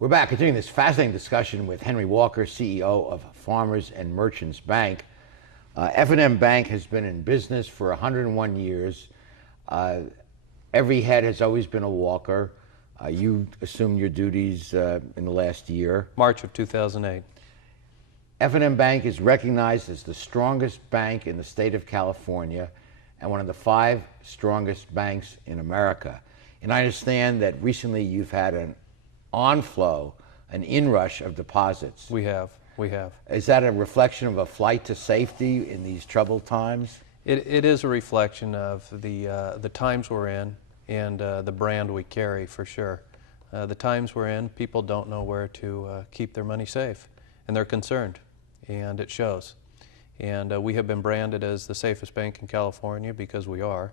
We're back, continuing this fascinating discussion with Henry Walker, CEO of Farmers and Merchants Bank. F&M Bank has been in business for 101 years. Every head has always been a Walker. You assumed your duties in the last year. March of 2008. F&M Bank is recognized as the strongest bank in the state of California and one of the 5 strongest banks in America. And I understand that recently you've had an onflow, an inrush of deposits. We have. Is that a reflection of a flight to safety in these troubled times? It is a reflection of the times we're in and the brand we carry, for sure. The times we're in, people don't know where to keep their money safe, and they're concerned, and it shows. And we have been branded as the safest bank in California because we are,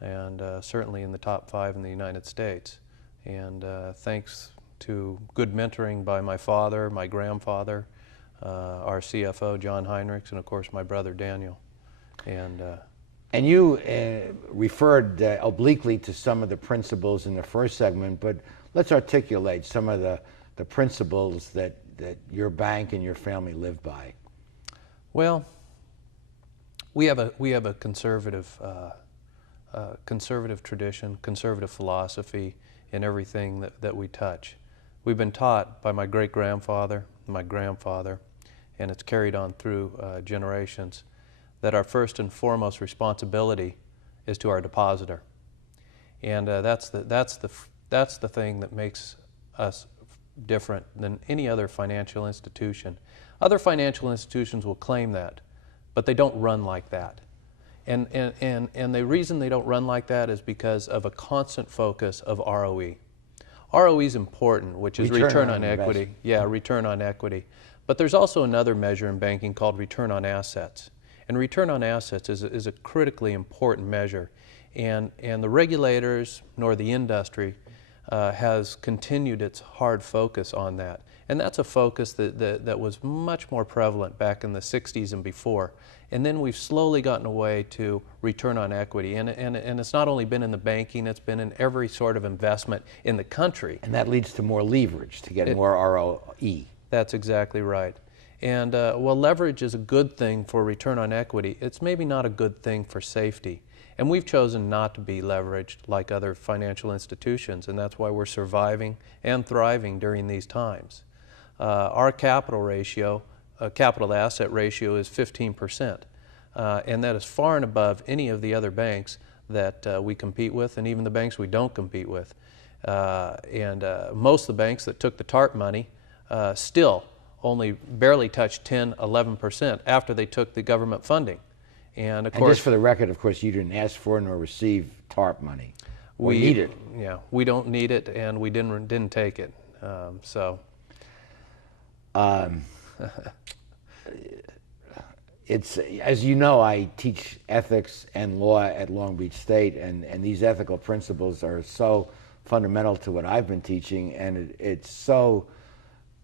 and certainly in the top 5 in the United States. And thanks to good mentoring by my father, my grandfather, our CFO, John Heinrichs, and of course my brother, Daniel. And you referred obliquely to some of the principles in the first segment, but let's articulate some of the principles that your bank and your family live by. Well, we have a conservative conservative tradition, conservative philosophy in everything that we touch. We've been taught by my great-grandfather, my grandfather, and it's carried on through generations, that our first and foremost responsibility is to our depositor. And that's the thing that makes us different than any other financial institution. Other financial institutions will claim that, but they don't run like that. And the reason they don't run like that is because of a constant focus of ROE. ROE is important, which is return on equity. Yeah, return on equity. But there's also another measure in banking called return on assets. And return on assets is a critically important measure. And the regulators nor the industry has continued its hard focus on that. And that's a focus that was much more prevalent back in the 60s and before. And then we've slowly gotten away to return on equity. And it's not only been in the banking, it's been in every sort of investment in the country. And that leads to more leverage, to get more ROE. That's exactly right. And while leverage is a good thing for return on equity, it's maybe not a good thing for safety. And we've chosen not to be leveraged like other financial institutions, and that's why we're surviving and thriving during these times. Our capital ratio, capital to asset ratio, is 15%, and that is far and above any of the other banks that we compete with, and even the banks we don't compete with. Most of the banks that took the TARP money still only barely touched 10, 11% after they took the government funding. And of course, just for the record, of course, you didn't ask for nor receive TARP money. We need it. Yeah, we don't need it, and we didn't take it. It's, as you know, I teach ethics and law at Long Beach State, and these ethical principles are so fundamental to what I've been teaching, and it's so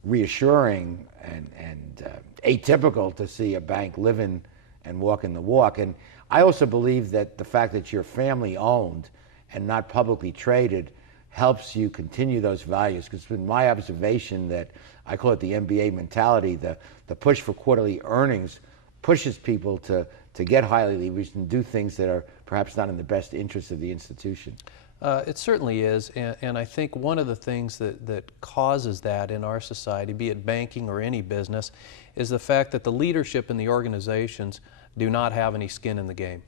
reassuring and atypical to see a bank living and walking the walk. And I also believe that the fact that you're family owned and not publicly traded helps you continue those values, because it's been my observation that, I call it the MBA mentality, the push for quarterly earnings pushes people to get highly leveraged and do things that are perhaps not in the best interest of the institution. It certainly is, and I think one of the things that causes that in our society, be it banking or any business, is the fact that the leadership in the organizations do not have any skin in the game.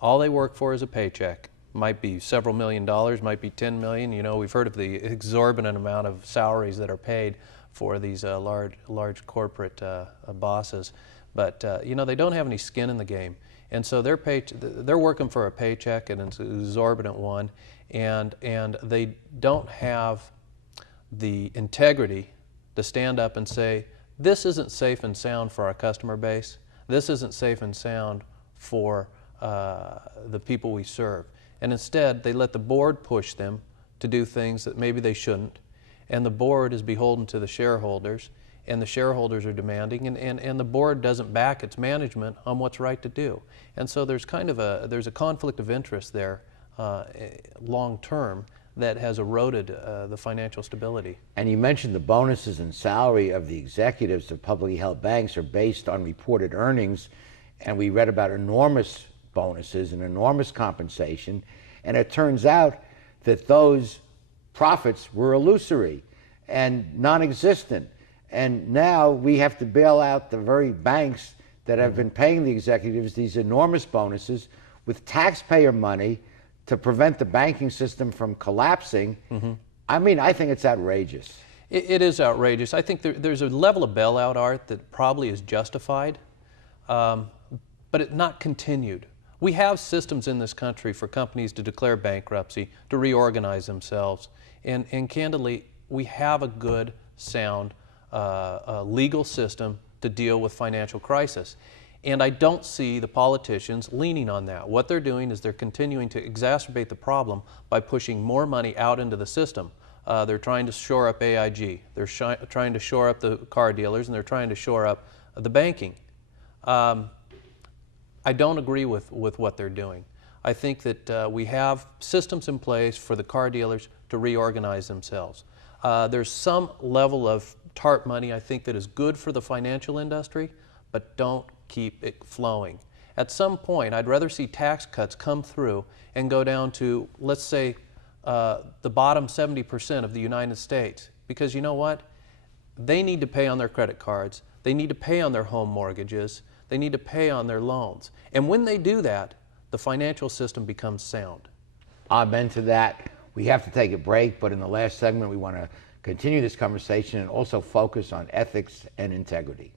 All they work for is a paycheck. Might be several $1,000,000, might be 10 million. You know, we've heard of the exorbitant amount of salaries that are paid for these large corporate bosses. But you know, they don't have any skin in the game. And so they're working for a paycheck, and it's an exorbitant one, and they don't have the integrity to stand up and say, this isn't safe and sound for our customer base. This isn't safe and sound for the people we serve. And instead, they let the board push them to do things that maybe they shouldn't. And the board is beholden to the shareholders, and the shareholders are demanding, and the board doesn't back its management on what's right to do. And so there's kind of there's a conflict of interest there long term that has eroded the financial stability. And you mentioned the bonuses and salary of the executives of publicly held banks are based on reported earnings, and we read about enormous bonuses and enormous compensation, and it turns out that those profits were illusory and non-existent. And now we have to bail out the very banks that have been paying the executives these enormous bonuses with taxpayer money to prevent the banking system from collapsing. I mean, I think it's outrageous. It is outrageous. I think there's a level of bailout, Art, that probably is justified, but it not continued. We have systems in this country for companies to declare bankruptcy, to reorganize themselves, and candidly, we have a good, sound legal system to deal with financial crisis. And I don't see the politicians leaning on that. What they're doing is they're continuing to exacerbate the problem by pushing more money out into the system. They're trying to shore up AIG, they're trying to shore up the car dealers, and they're trying to shore up the banking. I don't agree with what they're doing. I think that we have systems in place for the car dealers to reorganize themselves. There's some level of TARP money, I think, that is good for the financial industry, but don't keep it flowing. At some point, I'd rather see tax cuts come through and go down to, let's say, the bottom 70% of the United States. Because you know what? They need to pay on their credit cards. They need to pay on their home mortgages. They need to pay on their loans. And when they do that, the financial system becomes sound. Amen to that. We have to take a break, but in the last segment, we want to continue this conversation and also focus on ethics and integrity.